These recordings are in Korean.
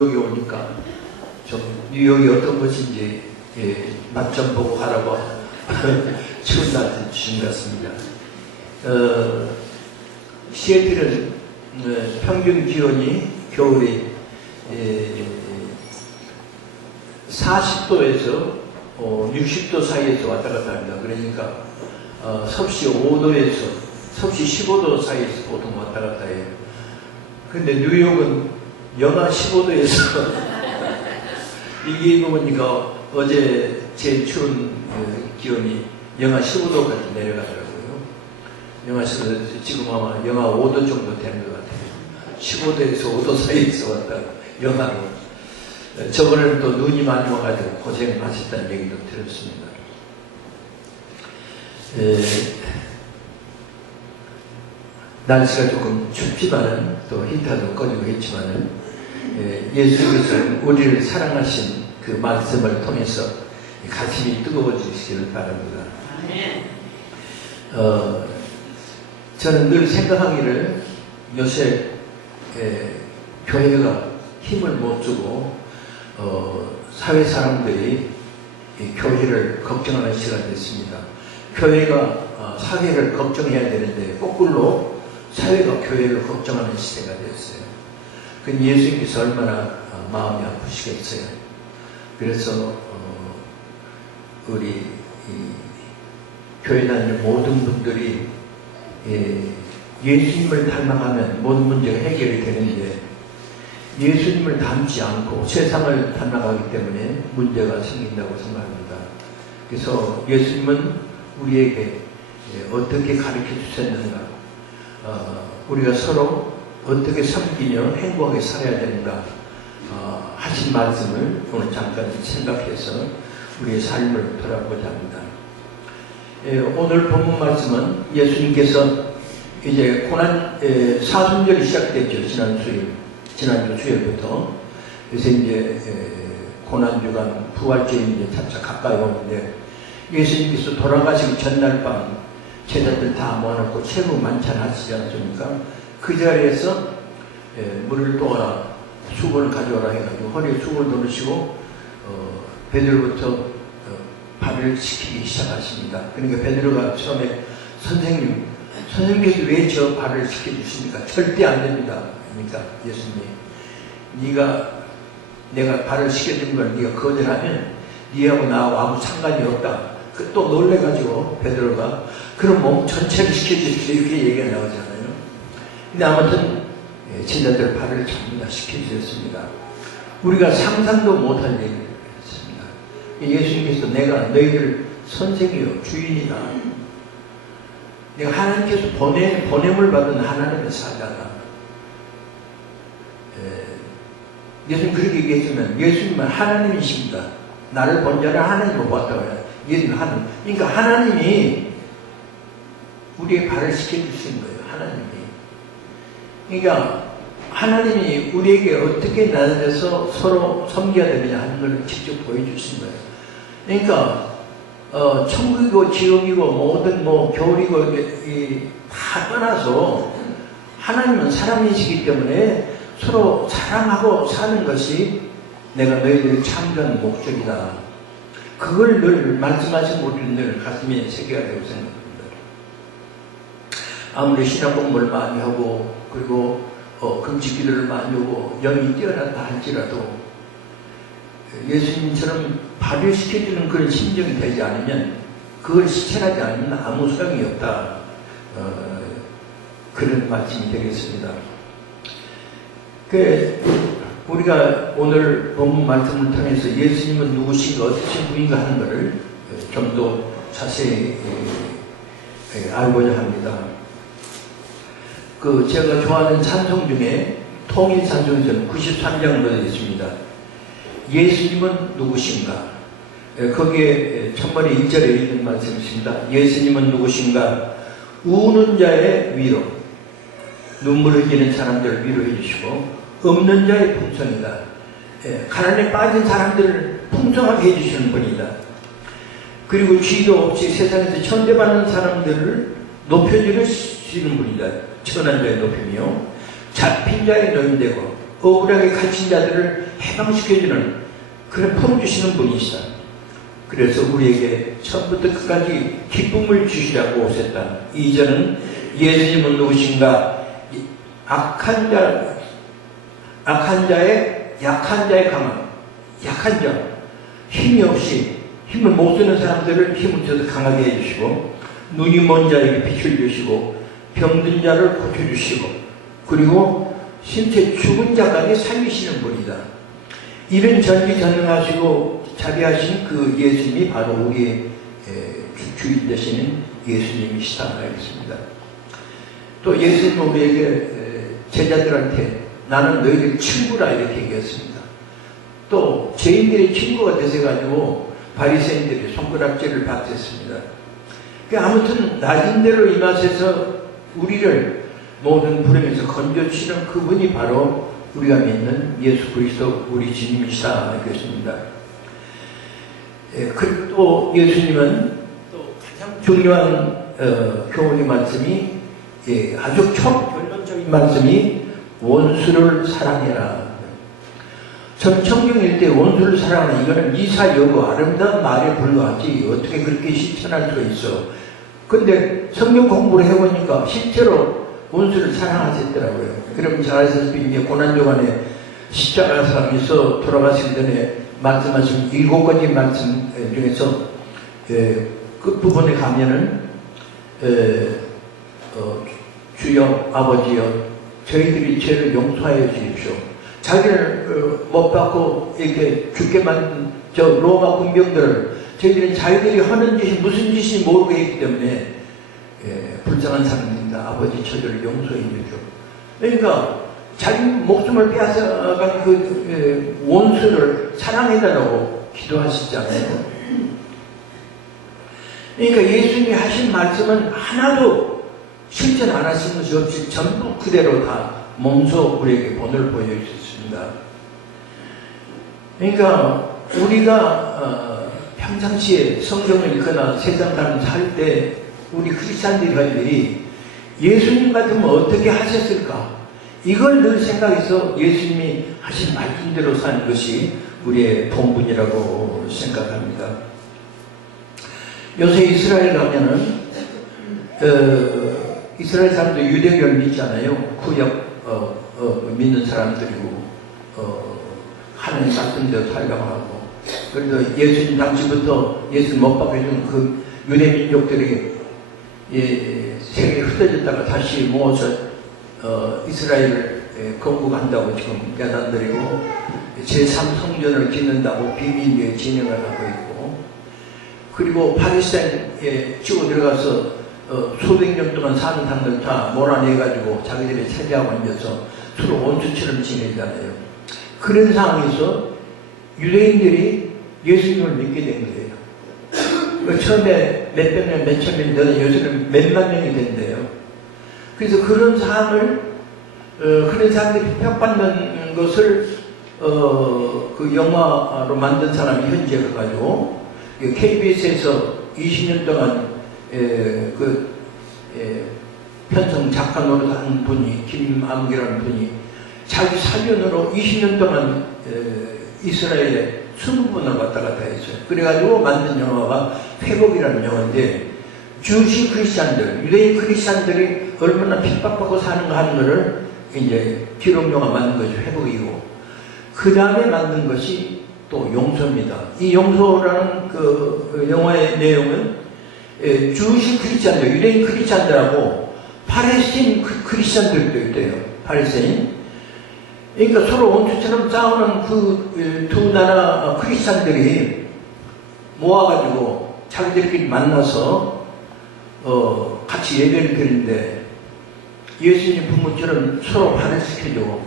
여기 오니까 좀 뉴욕이 어떤 곳인지 맛 좀 보고 가라고 추운 날씨 주신 것 같습니다. 시애틀은 평균 기온이 겨울에 40도에서 60도 사이에서 왔다 갔다 합니다. 그러니까 섭씨 5도에서 섭씨 15도 사이에서 보통 왔다 갔다 해요. 근데 뉴욕은 영하 15도에서 이게 보니까 어제 제일 추운 기온이 영하 15도까지 내려가더라고요. 영하 15도, 지금 아마 영하 5도 정도 되는 것 같아요. 15도에서 5도 사이에서 왔다가 영하로. 저번에는 또 눈이 많이 와가지고 고생하셨다는 얘기도 들었습니다. 날씨가 조금 춥지만은 또 히터도 꺼지고 있지만은 예수님께서 우리를 사랑하신 그 말씀을 통해서 가슴이 뜨거워지시기를 바랍니다. 저는 늘 생각하기를 요새 교회가 힘을 못 주고 사회 사람들이 교회를 걱정하는 시간이 됐습니다. 교회가 사회를 걱정해야 되는데 거꾸로 사회가 교회를 걱정하는 시대가 됐어요. 그 예수님께서 얼마나 마음이 아프시겠어요. 그래서 우리 교회 다니는 모든 분들이 예수님을 닮아가면 모든 문제가 해결이 되는데 예수님을 닮지 않고 세상을 닮아가기 때문에 문제가 생긴다고 생각합니다. 그래서 예수님은 우리에게 어떻게 가르쳐 주셨는가, 우리가 서로 어떻게 섬기며 행복하게 살아야 된다 하신 말씀을 오늘 잠깐 생각해서 우리의 삶을 돌아보자 합니다. 오늘 본문 말씀은 예수님께서 이제 고난 사순절이 시작됐죠. 지난주 수요일부터. 그래서 이제 고난주간 부활절이 이제 차차 가까이 오는데 예수님께서 돌아가시기 전날 밤 제자들 다 모아놓고 최고 만찬 하시지 않습니까? 그 자리에서 물을 떠오라, 수건을 가져오라 해가지고 허리에 수건을 돌리시고 베드로부터 발을 씻기기 시작하십니다. 그러니까 베드로가 처음에 선생님께서 왜 저 발을 씻겨주십니까? 절대 안 됩니다. 그러니까 예수님이 내가 발을 씻겨준 걸 네가 거절하면 네하고 나하고 아무 상관이 없다. 또 놀래가지고 베드로가 그럼 몸 전체를 씻겨주십시오 이렇게 얘기가 나오잖아요. 근데 아무튼 제자들 발을 전부 다 씻겨주셨습니다. 우리가 상상도 못할 얘기를 했습니다. 예수님께서 내가 너희들 선생이요 주인이다. 내가 하나님께서 보냄을 받은 하나님의 사자다. 예수님 그렇게 얘기했으면 예수님은 하나님이십니다. 나를 본 자는 하나님을 보았다고 해요. 예수님은 하나님. 그러니까 하나님이 우리의 발을 씻겨주신 거예요. 하나님이. 그러니까 하나님이 우리에게 어떻게 나눠서 서로 섬겨야 되느냐 하는 걸 직접 보여주신 거예요. 그러니까 천국이고 지옥이고 모든 겨울이고 다 떠나서 하나님은 사람이시기 때문에 서로 사랑하고 사는 것이 내가 너희들을 창조한 목적이다. 그걸 늘 말씀하신 우리는 늘 가슴에 새겨야 되고 생각합니다. 아무리 신학 공부를 많이 하고 그리고 금식 기도를 많이 하고 영이 뛰어났다 할지라도 예수님처럼 발효시켜주는 그런 심정이 되지 않으면 그걸 실천하지 않으면 아무 소용이 없다. 그런 말씀이 되겠습니다. 우리가 오늘 본문 말씀을 통해서 예수님은 누구신가 어떠신 분인가 하는 것을 좀 더 자세히 알고자 합니다. 제가 좋아하는 찬송 중에 통일 찬송에서는 93장으로 되어 있습니다. 예수님은 누구신가? 거기에 첫머리 1절에 있는 말씀이 있습니다. 예수님은 누구신가? 우는 자의 위로, 눈물 흘리는 사람들을 위로해 주시고 없는 자의 풍성이다. 가난에 빠진 사람들을 풍성하게 해주시는 분이다. 그리고 죄도 없이 세상에서 천대받는 사람들을 높여주시는 분이다. 천한 자의 높이며 잡힌 자의 노인되고 억울하게 갇힌 자들을 해방시켜주는 그런 품 주시는 분이시다. 그래서 우리에게 처음부터 끝까지 기쁨을 주시라고 오셨다. 2절은 예수님은 누구신가? 약한 자의 강함, 약한 자, 힘이 없이 힘을 못 쓰는 사람들을 힘을 줘서 강하게 해주시고, 눈이 먼 자에게 빛을 주시고, 병든 자를 고쳐주시고, 그리고 신체 죽은 자까지 살리시는 분이다. 이런 전지전능하시고 자비하신 그 예수님이 바로 우리의 주인 되시는 예수님이시다 하겠습니다. 또 예수님은 우리에게 제자들한테 나는 너희들 친구라 이렇게 얘기했습니다. 또 죄인들의 친구가 되셔가지고 바리새인들이 손가락질을 받았습니다. 아무튼 낮은 대로 임하셔서 우리를 모든 불행에서 건져주시는 그분이 바로 우리가 믿는 예수 그리스도 우리 주님이시다 하겠습니다. 그리고 또 예수님은 또 가장 중요한 교훈의 말씀이 아주 결론적인 말씀이 원수를 사랑해라. 전 성경 읽을 때 원수를 사랑하라. 이거는 이사여고 아름다운 말에 불과하지 어떻게 그렇게 실천할 수가 있어. 근데 성경 공부를 해보니까 실제로 원수를 사랑하셨더라고요. 그럼 잘 아시다시피 이제 고난주간에 십자가에서 돌아가시기 전에 말씀하신 7가지 말씀 중에서 그 부분에 가면은 주여 아버지여 저희들이 죄를 용서하여 주십시오. 자기를 못 받고 이렇게 죽게 만든 저 로마 군병들을 저희들은 자기들이 하는 짓이 무슨 짓인지 모르고 있기 때문에 불쌍한 사람입니다. 아버지 저들을 용서해 주십시오. 그러니까 자기 목숨을 빼앗아간 그 원수를 사랑해달라고 기도하시잖아요. 그러니까 예수님이 하신 말씀은 하나도 실천 안 하신 것이 없이 전부 그대로 다 몸소 우리에게 본을 보여주셨습니다. 그러니까 우리가 평상시에 성경을 읽거나 세상 사람 살 때 우리 크리스찬들이 할 일이 예수님 같으면 어떻게 하셨을까? 이걸 늘 생각해서 예수님이 하신 말씀대로 사는 것이 우리의 본분이라고 생각합니다. 요새 이스라엘 가면은 이스라엘 사람도 유대교를 믿잖아요. 구약 믿는 사람들이고 하나님 말씀대로 살려고 하고, 그래서 예수님 당시부터 예수님 못 박혀준 그 유대 민족들이 세계에 흩어졌다가 다시 모아서 이스라엘을 건국한다고 지금 야단들이고 제3성전을 짓는다고 비밀리에 진행을 하고 있고, 그리고 팔레스타인에 치고 들어가서 수백 년 동안 사는 사람들 다 몰아내가지고 자기들이 차지하고 앉아서 서로 원수처럼 지내잖아요. 그런 상황에서 유대인들이 예수님을 믿게 된 거예요. 처음에 몇백 명, 몇천 명이 되던 요즘은 몇만 명이 된대요. 그래서 그런 상황을, 그런 사람들이 핍박받는 것을, 그 영화로 만든 사람이 현지에 가가지고, KBS에서 20년 동안, 편성 작가 노릇한 분이, 김암기라는 분이 자기 사견으로 20년 동안, 이스라엘에 20번을 왔다 갔다 했어요. 그래가지고 만든 영화가 회복이라는 영화인데, 주시 크리스찬들, 유대인 크리스찬들이 얼마나 핍박받고 사는가 하는 것을 이제 기록 영화 만든 것이 회복이고, 그 다음에 만든 것이 또 용서입니다. 이 용서라는 그 영화의 내용은 주시 크리스찬들, 유대인 크리스찬들하고 팔레스타인 크리스찬들도 있대요. 팔레스타인. 그러니까 서로 원수처럼 싸우는 그 두 나라 크리스찬들이 모아가지고 자기들끼리 만나서 같이 예배를 드리는데 예수님 부모처럼 서로 발을시켜주고,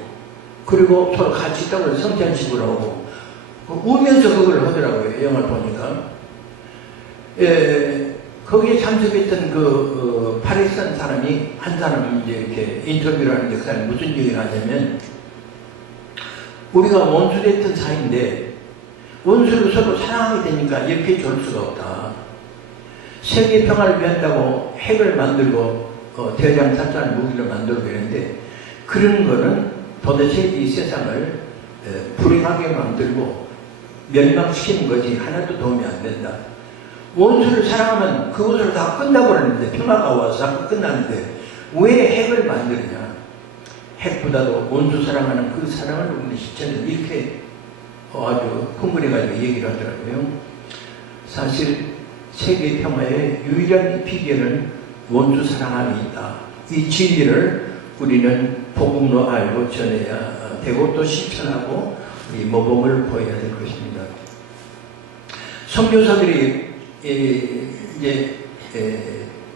그리고 서로 같이 떡을 성찬식을 하고 울면서 그걸 하더라고요. 영화를 보니까. 거기에 참석했던 그 팔레스타인 사람이 한 사람이 이제 이렇게 인터뷰를 하는데 그 사람이 무슨 얘기를 하냐면, 우리가 원수됐던 사이인데 원수를 서로 사랑하게 되니까 이렇게 좋을 수가 없다. 세계 평화를 위한다고 핵을 만들고 대량 살상 무기를 만들고 그랬는데, 그런 거는 도대체 이 세상을 불행하게 만들고 멸망시키는 거지 하나도 도움이 안 된다. 원수를 사랑하면 그것으로 다 끝나버리는데, 평화가 와서 자꾸 끝나는데 왜 핵을 만드느냐. 핵보다도 원수 사랑하는 그 사랑을 우리 실천을 이렇게 아주 흥분해가지고 얘기를 하더라고요. 사실 세계 평화의 유일한 비결은 원수 사랑함이 있다. 이 진리를 우리는 복음으로 알고 전해야 되고 또 실천하고 이 모범을 보여야 될 것입니다. 선교사들이 이제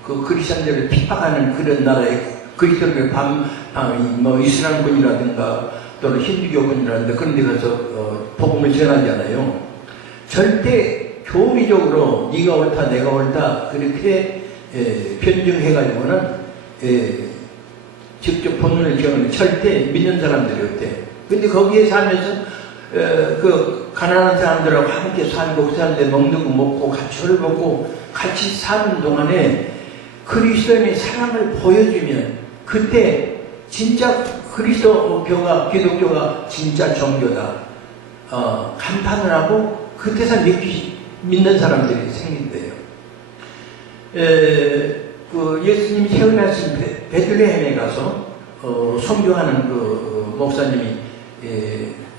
그 그리스도인들을 핍박하는 그런 나라에 그리스도인들 뭐 이슬람군이라든가 또는 힌두교군이라든가 그런 데 가서 복음을 전하잖아요. 절대 교리적으로 네가 옳다 내가 옳다 그렇게 변증해가지고는 직접 본론을 경험해 절대 믿는 사람들이 없대. 근데 거기에 살면서 그 가난한 사람들하고 함께 살고 그 사람들 먹는 거 먹고 같이 술 먹고 같이 사는 동안에 그리스도인의 사랑을 보여주면 그때 진짜 그리스도교가 기독교가 진짜 종교다 감탄을 하고 그때서 믿는 사람들이 생긴대요. 그 예수님이 태어나신 베들레헴에 가서 선교하는 그 목사님이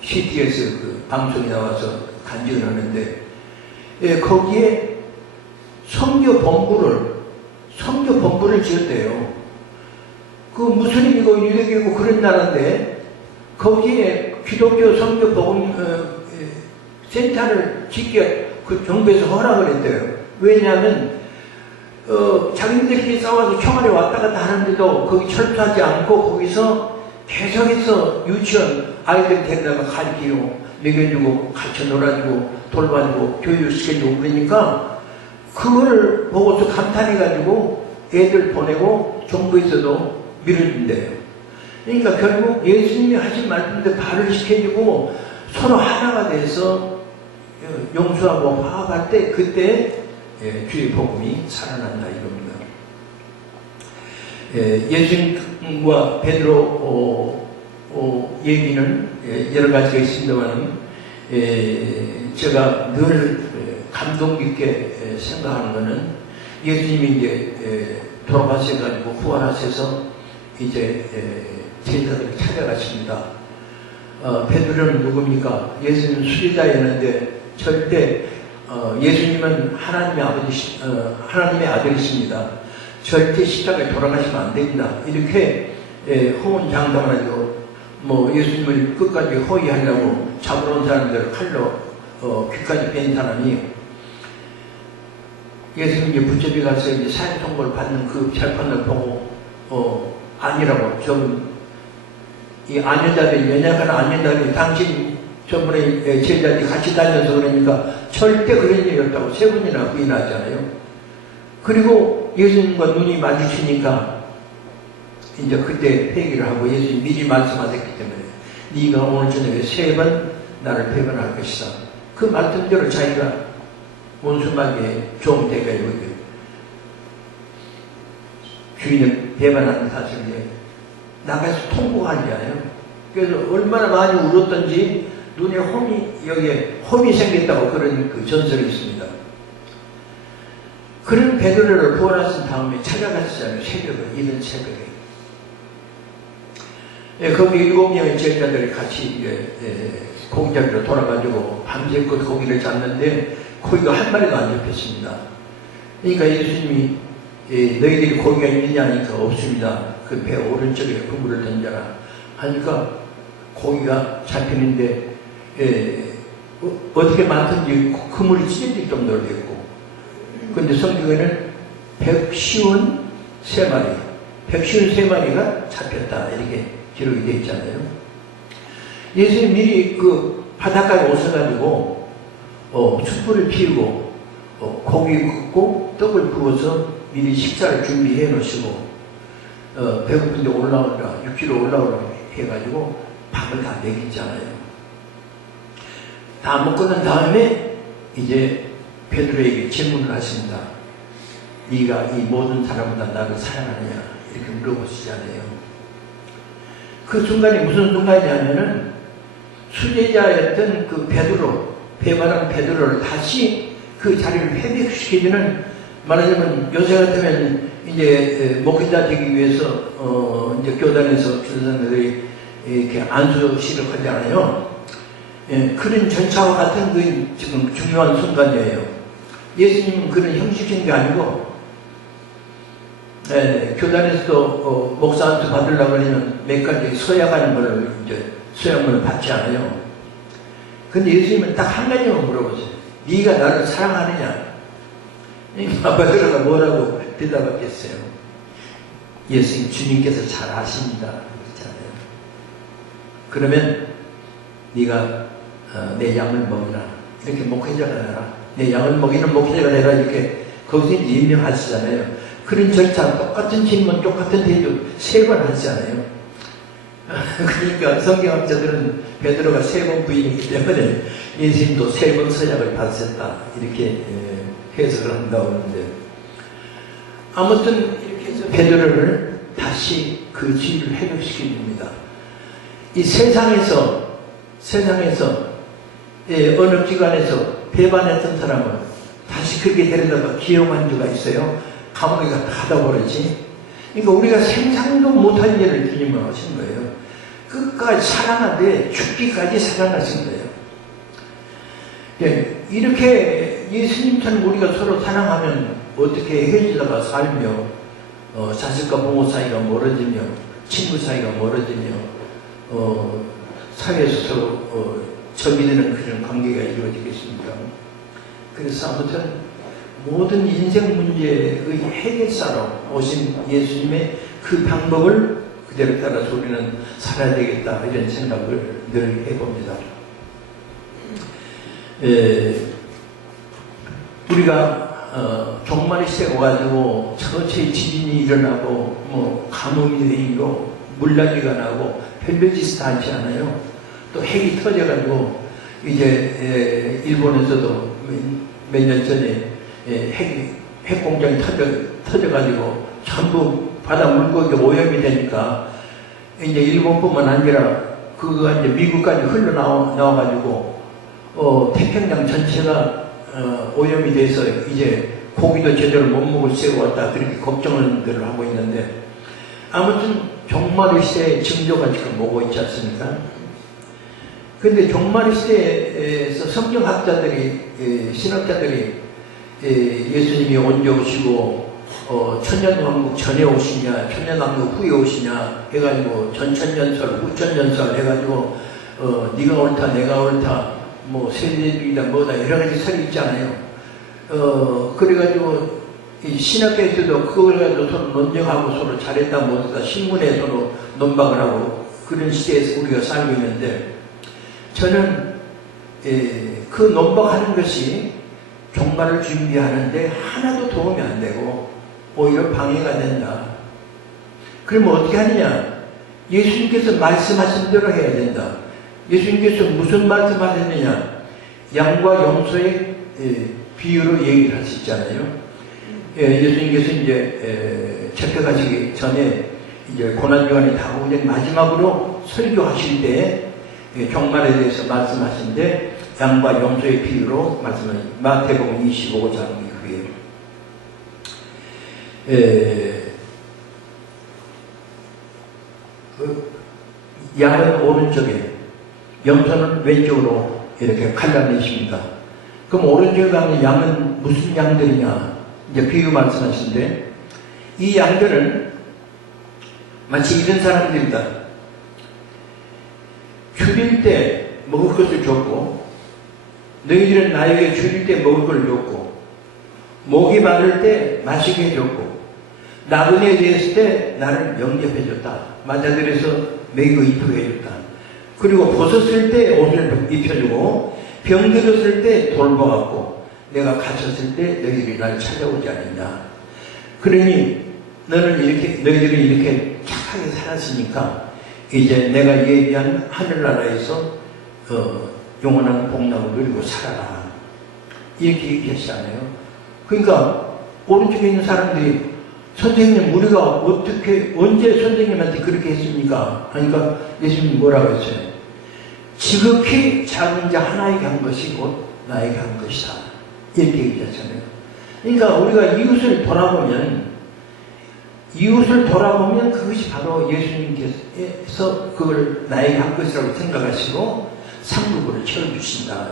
CTS 그 방송에 나와서 간증을 하는데 거기에 선교 본부를 지었대요. 그 무슬림이고 유대교고 그런 나라인데 거기에 기독교 선교 복음 센터를 짓게 그 정부에서 허락을 했대요. 왜냐하면 자기들끼리 싸워서 총알이 왔다 갔다 하는데도 거기 철수하지 않고 거기서 계속해서 유치원 아이들 데려다가 가르치고 먹여주고 같이 놀아주고 돌봐주고 교육시켜주고 그러니까 그걸 보고서 감탄해가지고 애들 보내고 정부에서도 밀어준대요. 그러니까 결국 예수님이 하신 말씀대로 발을 시켜주고 서로 하나가 돼서 용서하고 화합할 때 그때 주의 복음이 살아난다 이겁니다. 예수님과 베드로 얘기는 여러 가지가 있습니다만 제가 늘 감동 깊게 생각하는 것은 예수님이 이제 돌아가셔가지고 부활하셔서 이제 제자들을 찾아가십니다. 베드로는 누굽니까? 예수님은 수리자였는데 절대 예수님은 하나님의 아들이십니다. 절대 십자가에 돌아가시면 안 됩니다. 이렇게 호언장담하고 뭐 예수님을 끝까지 호위하려고 잡으러 온 사람들을 칼로 귀까지 뺀 사람이 예수님이 붙잡혀 가서 이제 사형 선고를 받는 그 재판을 보고 아니라고 이 안여자들이 연약한 안여자들이 당신 저번에 제자들이 같이 다녀서 그러니까 절대 그런 일이 없다고 세 번이나 부인하잖아요. 그리고 예수님과 눈이 마주치니까 이제 그때 회개를 하고 예수님 미리 말씀하셨기 때문에 네가 오늘 저녁에 3번 나를 배반할 것이다. 그 말씀대로 자기가 원수마귀의 종 되가지고 주인을 배반하는 사실을 나가서 통곡하잖아요. 그래서 얼마나 많이 울었던지 눈에 여기에 홈이 생겼다고 그런 그 전설이 있습니다. 그런 베드로를 부활하신 다음에 찾아갔잖아요. 새벽에, 이른 새벽에. 거기 7명의 제자들이 같이 고기잡이로 돌아가지고 밤새껏 고기를 잡는데 고기가 한 마리도 안 잡혔습니다. 그러니까 예수님이 너희들이 고기가 있느냐 하니까 없습니다. 그 배 오른쪽에 그물을 던져라 하니까 고기가 잡히는데 어떻게 많든지 그물이 찢어질 정도로 됐고 근데 성경에는 153마리가 잡혔다 이렇게 기록이 되어 있잖아요. 예수님 미리 그 바닷가에 오셔가지고 숯불을 피우고 고기 굽고 떡을 구워서 미리 식사를 준비해 놓으시고 배고픈데 올라오라 6km 올라오라고 해가지고 밥을 다 먹였잖아요. 다 먹고 난 다음에 이제 베드로에게 질문을 하십니다. 네가 이 모든 사람보다 나를 사랑하느냐 이렇게 물어보시잖아요. 그 순간이 무슨 순간이냐면은 수제자였던 그 베드로, 배반한 베드로를 다시 그 자리를 회복시켜주는, 말하자면 요새 같으면 이제 목회자 되기 위해서 이제 교단에서 교사들이 이렇게 안수실을 하잖아요. 예, 그런 절차와 같은 그 지금 중요한 순간이에요. 예수님은 그런 형식적인 게 아니고, 교단에서도 목사 안수 받으려고 하면 몇 가지 서약하는 거를 이제 서약문을 받지 않아요. 근데 예수님은 딱 한 가지만 물어보세요. 네가 나를 사랑하느냐? 베드로가 뭐라고 대답했겠어요? 예수님, 주님께서 잘 아십니다. 그렇잖아요. 그러면 네가 내 양을 먹이라. 이렇게 목회자가 되라. 내 양을 먹이는 목회자가 되라. 이렇게 거기서 이제 임명하시잖아요. 그런 절차, 똑같은 질문, 똑같은 대답 3번 하시잖아요. 그러니까 성경학자들은 베드로가 3번 부인이기 때문에 예수님도 3번 서약을 받으셨다. 이렇게 해석을 한다고 하는데, 아무튼 이렇게 해서 베드로를 다시 그 지위를 회복시켜 줍니다. 이 세상에서 어느 기관에서 배반했던 사람을 다시 그렇게 데려다가 기용한 자가 있어요. 감옥에 가다 버리지. 그러니까 우리가 생상도 못한 일을 주님은 하신 거예요. 끝까지 사랑하되 죽기까지 사랑하신 거예요. 예, 이렇게 예수님처럼 우리가 서로 사랑하면 어떻게 헤어지다가 살며 자식과 부모 사이가 멀어지며 친구 사이가 멀어지며 사회에서 서로 적이 되는 그런 관계가 이루어지겠습니까? 그래서 아무튼 모든 인생 문제의 해결사로 오신 예수님의 그 방법을 그대로 따라서 우리는 살아야 되겠다, 이런 생각을 늘 해봅니다. 우리가 종말이 세워가지고 처처히 지진이 일어나고 뭐 가뭄이 되고 물난리가 나고 별별 짓을 다 하지 않아요. 또 핵이 터져가지고 이제 일본에서도 몇 년 전에 핵 공장이 터져가지고 전부 바다 물고기가 오염이 되니까 이제 일본뿐만 아니라 그거가 이제 미국까지 흘러나와가지고 태평양 전체가 오염이 돼서 이제 고기도 제대로 못 먹을 새가 왔다, 그렇게 걱정을 하고 있는데, 아무튼 종말의 시대의 징조가 지금 오고 있지 않습니까? 근데 종말의 시대에서 성경학자들이, 신학자들이 예수님이 언제 오시고 천년왕국 전에 오시냐, 천년왕국 후에 오시냐 해가지고 전천년설, 후천년설 해가지고 네가 옳다, 내가 옳다, 뭐 세대주의다, 뭐다 여러 가지 설이 있잖아요. 그래가지고 이 신학계에서도 그걸 가지고 서로 논쟁하고 서로 잘했다 못했다 신문에 서로 논박을 하고 그런 시대에서 우리가 살고 있는데, 저는 그 논박하는 것이 종말을 준비하는데 하나도 도움이 안 되고 오히려 방해가 된다. 그러면 어떻게 하느냐? 예수님께서 말씀하신 대로 해야 된다. 예수님께서 무슨 말씀하셨느냐? 양과 염소의 비유로 얘기를 하셨잖아요. 예수님께서 이제 잡혀가시기 전에 이제 고난주간이 다가오는 마지막으로 설교하실 때 종말에 대해서 말씀하신데 양과 염소의 비유로 말씀을 마태복음 25장 이후에 양은 오른쪽에 염소는 왼쪽으로 이렇게 갈라내십니다. 그럼 오른쪽에 가는 양은 무슨 양들이냐? 이제 비유 말씀하시는데, 이 양들은 마치 이런 사람들입니다. 줄일 때 먹을 것을 줬고, 너희들은 나에게 줄일 때 먹을 걸 줬고, 목이 마를 때 마시게 해줬고, 나그네에 대했을 때 나를 영접해줬다. 맞아들여서 먹이고 이쁘게 해줬다. 그리고 벗었을 때 옷을 입혀주고, 병들었을 때 돌보았고, 내가 갇혔을 때 너희들이 나를 찾아오지 않았냐. 그러니 너희들이 이렇게 착하게 살았으니까 이제 내가 예비한 하늘나라에서 영원한 복락을 누리고 살아라. 이렇게 얘기하시잖아요. 그러니까 오른쪽에 있는 사람들이 선생님, 우리가 어떻게, 언제 선생님한테 그렇게 했습니까? 하니까 예수님이 뭐라고 했어요? 지극히 작은 자 하나에게 한 것이 곧 나에게 한 것이다. 이렇게 얘기하잖아요. 그러니까 우리가 이웃을 돌아보면 그것이 바로 예수님께서 그걸 나에게 한 것이라고 생각하시고 상급으로 채워주신다.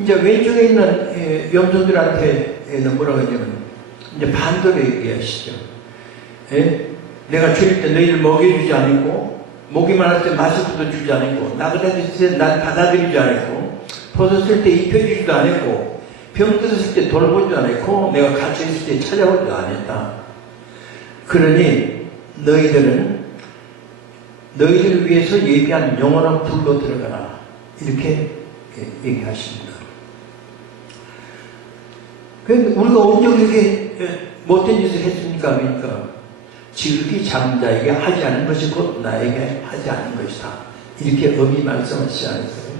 이제 왼쪽에 있는 염소들한테는 뭐라고 하냐면 이제 반대로 얘기하시죠. 예? 내가 줄일 때 너희를 먹여주지 않았고, 목이 말할 때 마스크도 주지 않았고, 나그네들 때 날 받아들이지 않았고, 벗었을 때 입혀주지도 않았고, 병 들었을 때 돌보지도 않았고, 내가 갇혀있을 때 찾아오지도 않았다. 그러니 너희들을 위해서 예비한 영원한 불로 들어가라. 이렇게 얘기하십니다. 그런데 우리가 언제 그렇게 못된 짓을 했습니까? 그러니까 지극히 작은 자에게 하지 않은 것이 곧 나에게 하지 않은 것이다. 이렇게 엄히 말씀하시지 않았어요.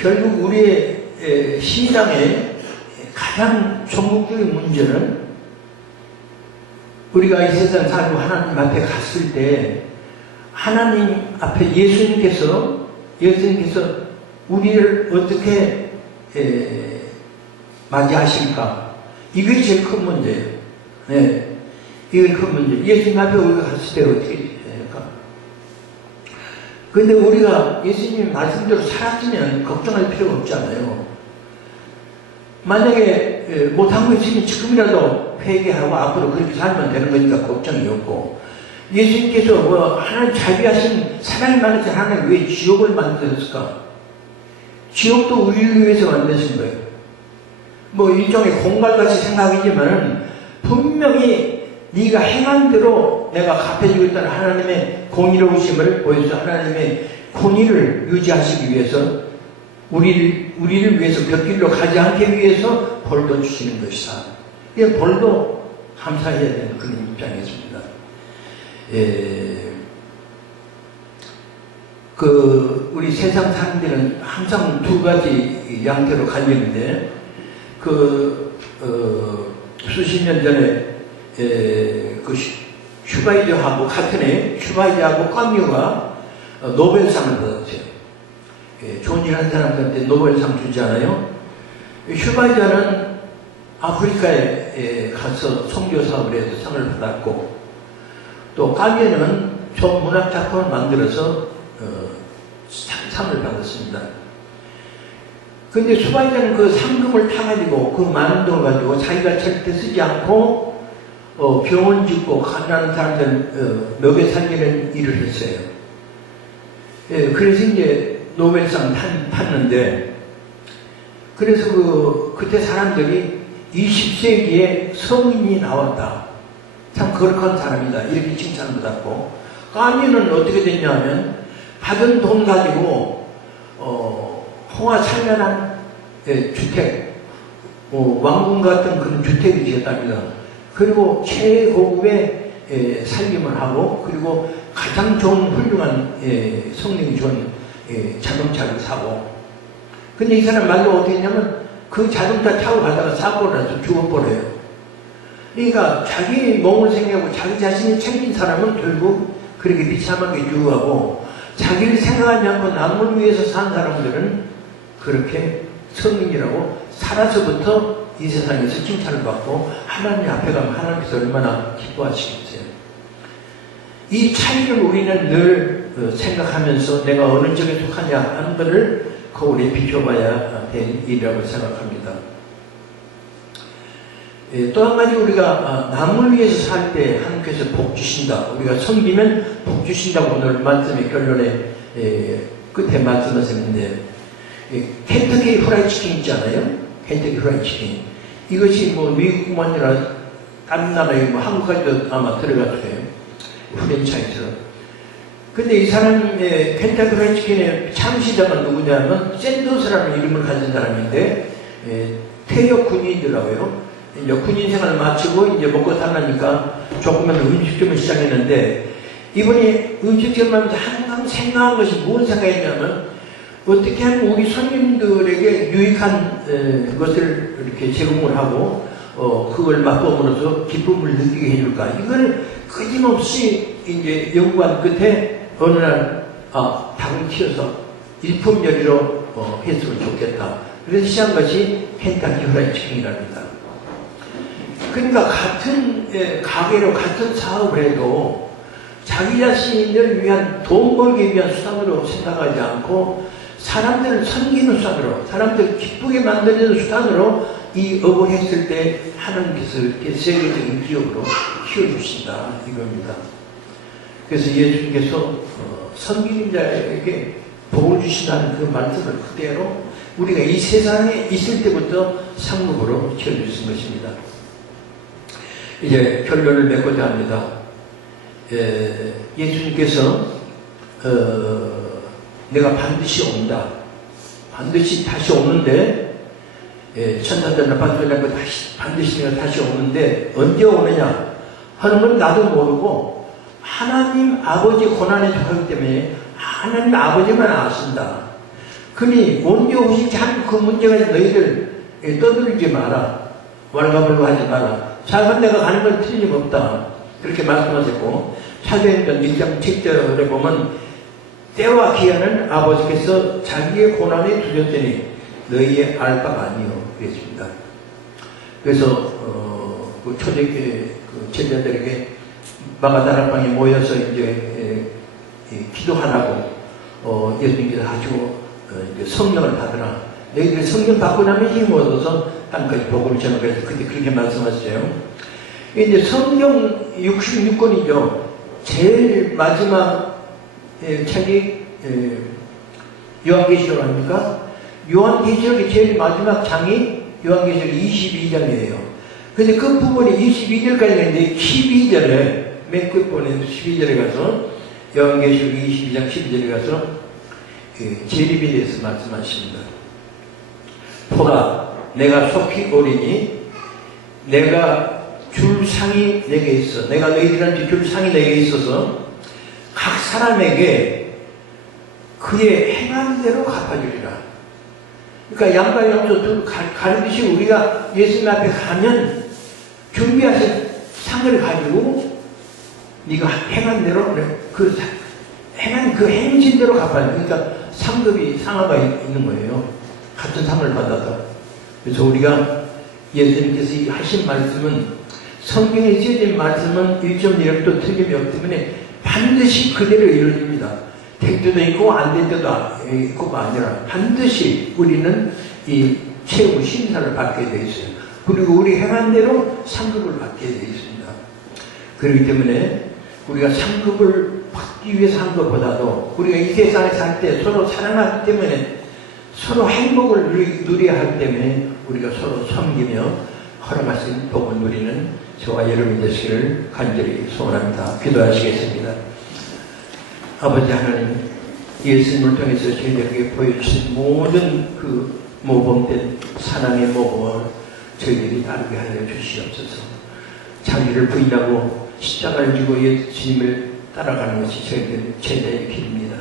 결국 우리의 신앙의 가장 전국적인 문제는 우리가 이 세상 살고 하나님 앞에 갔을 때 하나님 앞에 예수님께서 우리를 어떻게 맞이하실까? 이게 제일 큰 문제예요. 네. 이게 큰 문제. 예수님 앞에 우리가 갔을 때 어떻게 할까? 근데 우리가 예수님 말씀대로 살았으면 걱정할 필요가 없잖아요. 만약에 못한 거 있으면 지금이라도 회개하고 앞으로 그렇게 살면 되는 거니까 걱정이 없고, 예수님께서 하나님 자비하신 사랑이 많으신 하나님 왜 지옥을 만드셨을까? 지옥도 우리를 위해서 만드신 거예요. 일종의 공갈같이 생각이지만 분명히 네가 행한 대로 내가 갚아주겠다는 하나님의 공의로우심을 보여서 하나님의 공의를 유지하시기 위해서 우리를 위해서 벽길로 가지 않기 위해서 벌도 주시는 것이다. 이 벌도 감사해야 되는 그런 입장이었습니다. 우리 세상 사람들은 항상 두 가지 양태로 갈리는데, 수십 년 전에, 슈바이저하고 같은 해, 슈바이저하고 까뮤가 노벨상을 받았어요. 좋은 일 하는 사람들한테 노벨상 주잖아요. 슈바이저는 아프리카에 가서 선교 사업을 해서 상을 받았고, 또 까뮤는 전 문학 작품을 만들어서 상을 받았습니다. 근데 슈바이저는 그 상금을 타가지고 그 많은 돈을 가지고 자기가 절대 쓰지 않고 병원 짓고 가난한 사람들 먹여 살리는 일을 했어요. 그래서 이제 노벨상 탔는데, 그래서 그때 사람들이 20세기에 성인이 나왔다. 참 거룩한 사람이다. 이렇게 칭찬을 받았고, 까뮤는 어떻게 됐냐면 받은 돈 가지고 홍화 찬란한 주택, 왕궁 같은 그런 주택을 지었답니다. 그리고 최고급의 살림을 하고, 그리고 가장 좋은 훌륭한 성능이 좋은 자동차를 사고. 근데 이 사람 말로 어떻게 했냐면 그 자동차 타고 가다가 사고를 나서 죽어버려요. 그러니까 자기 몸을 생각하고 자기 자신이 챙긴 사람은 결국 그렇게 비참하게 죽어가고, 자기를 생각하지 않고 남을 위해서 산 사람들은 그렇게 성인이라고 살아서부터 이 세상에서 칭찬을 받고 하나님 앞에 가면 하나님께서 얼마나 기뻐하시겠어요. 이 차이를 우리는 늘 생각하면서 내가 어느 쪽에 속하냐 하는 것을 거울에 비춰봐야 될 일이라고 생각합니다. 또 한 가지 우리가 남을 위해서 살 때 하나님께서 복 주신다. 우리가 섬기면 복 주신다고 오늘 말씀의 결론에 끝에 말씀하셨는데, 켄터키 후라이 치킨 있잖아요. 켄터키 후라이 치킨. 이것이 미국뿐만 아니라 다른 나라에 한국까지도 아마 들어갈 거예요. 프랜차이즈. 근데 이 사람의 켄터키 후라이 치킨의 창시자가 누구냐면 샌더스라는 이름을 가진 사람인데, 퇴역 군인이더라고요. 이제 군인 생활을 마치고 이제 먹고 살라니까 조그만 음식점을 시작했는데, 이분이 음식점을 하면서 항상 생각한 것이 무슨 생각했냐면, 어떻게 하면 우리 손님들에게 유익한 것을 이렇게 제공을 하고 그걸 맛보면서 기쁨을 느끼게 해줄까? 이걸 끊임없이 이제 연구한 끝에 어느 날 닭을 튀어서 일품요리로 했으면 좋겠다. 그래서 시작한 것이 켄타키 후라이 치킨이랍니다. 그러니까 같은 가게로 같은 사업을 해도 자기 자신을 위한 돈 벌기 위한 수단으로 생각하지 않고 사람들을 섬기는 수단으로, 사람들을 기쁘게 만드는 수단으로 이 업을 했을 때 하나님께서 이렇게 세계적인 기업으로 키워주신다 이겁니다. 그래서 예수님께서 섬기는 자에게 복을 주신다는 그 말씀을 그대로 우리가 이 세상에 있을 때부터 상급으로 키워주신 것입니다. 이제 결론을 맺고자 합니다. 예수님께서 내가 반드시 온다. 반드시 다시 오는데 천사들이나 반드시 반드시 내가 다시 오는데 언제 오느냐 하는 건 나도 모르고 하나님 아버지 고난에 처하기 때문에 하나님 아버지만 아신다. 그니 언제 오실지 한 그 문제가 너희들 떠들지 마라. 왈가불가 하지 마라. 자선 내가 가는 건 틀림없다. 그렇게 말씀하셨고 사도행전 1장 7절에 보면 때와 기한은 아버지께서 자기의 고난에 두셨더니 너희의 알 바가 아니요 그랬습니다. 그래서 그 초대교회 그 제자들에게 마가다락방에 모여서 이제 기도하라고 예수님께서 하시고 이제 성령을 받으라. 너희들이 성령 받고 나면 힘을 얻어서 땅까지 복음을 전하겠다. 그때 그렇게 말씀하셨어요. 이제 성경 66권이죠. 제일 마지막 책이 요한계시록 아닙니까? 요한계시록의 제일 마지막 장이 요한계시록 22장이에요. 근데 그 부분이 22절까지 있는데 12절에 맨 끝부분에 12절에 가서 요한계시록 22장 12절에 가서 재림에 대해서 말씀하십니다. 보라 내가 속히 오리니 내가 줄 상이 내게 있어. 내가 너희들한테 줄 상이 내게 있어서 각 사람에게 그의 행한 대로 갚아주리라. 그러니까 양과 양조 가르듯이 우리가 예수님 앞에 가면 준비하신 상을 가지고 네가 행한 대로 행한 그 행진대로 갚아야 돼. 그러니까 상급이 상하가 있는 거예요. 같은 상을 받아서. 그래서 우리가 예수님께서 하신 말씀은 성경에 쓰여진 말씀은 1.1도 틀림이 없기 때문에 반드시 그대로 이루어집니다. 될 때도 있고 안 될 때도 있고가 아니라 반드시 우리는 이 최후 심사를 받게 되어 있어요. 그리고 우리 행한 대로 상급을 받게 되어 있습니다. 그렇기 때문에 우리가 상급을 받기 위해서 한 것보다도 우리가 이 세상에 살 때 서로 사랑하기 때문에 서로 행복을 누려야 하기 때문에 우리가 서로 섬기며 허락하신 복을 누리는 저와 여러분이 되시기를 간절히 소원합니다. 기도하시겠습니다. 아버지 하나님, 예수님을 통해서 저희들에게 보여주신 모든 그 모범된 사랑의 모범을 저희들이 따르게 하여 주시옵소서. 자기를 부인하고 십자가를 지고 예수님을 따라가는 것이 저희들 제자의 길입니다.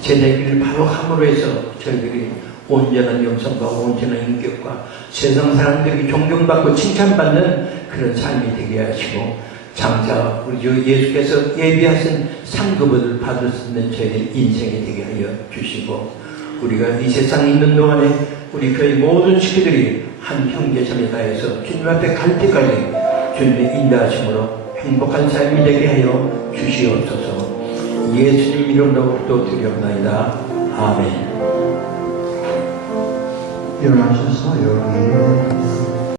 제자의 길을 바로 함으로 해서 저희들이 온전한 영성과 온전한 인격과 세상 사람들에게 존경받고 칭찬받는 그런 삶이 되게 하시고 장차 우리 주 예수께서 예비하신 상급을 받을 수 있는 저희 인생이 되게 하여 주시고 우리가 이 세상에 있는 동안에 우리 교회 모든 식구들이 한 형제자매 다해서 주님 앞에 갈 때까지 주님의 인도하심으로 행복한 삶이 되게 하여 주시옵소서. 예수님 이름으로 또 드리옵나이다. 아멘. 일어나셔서 여러분이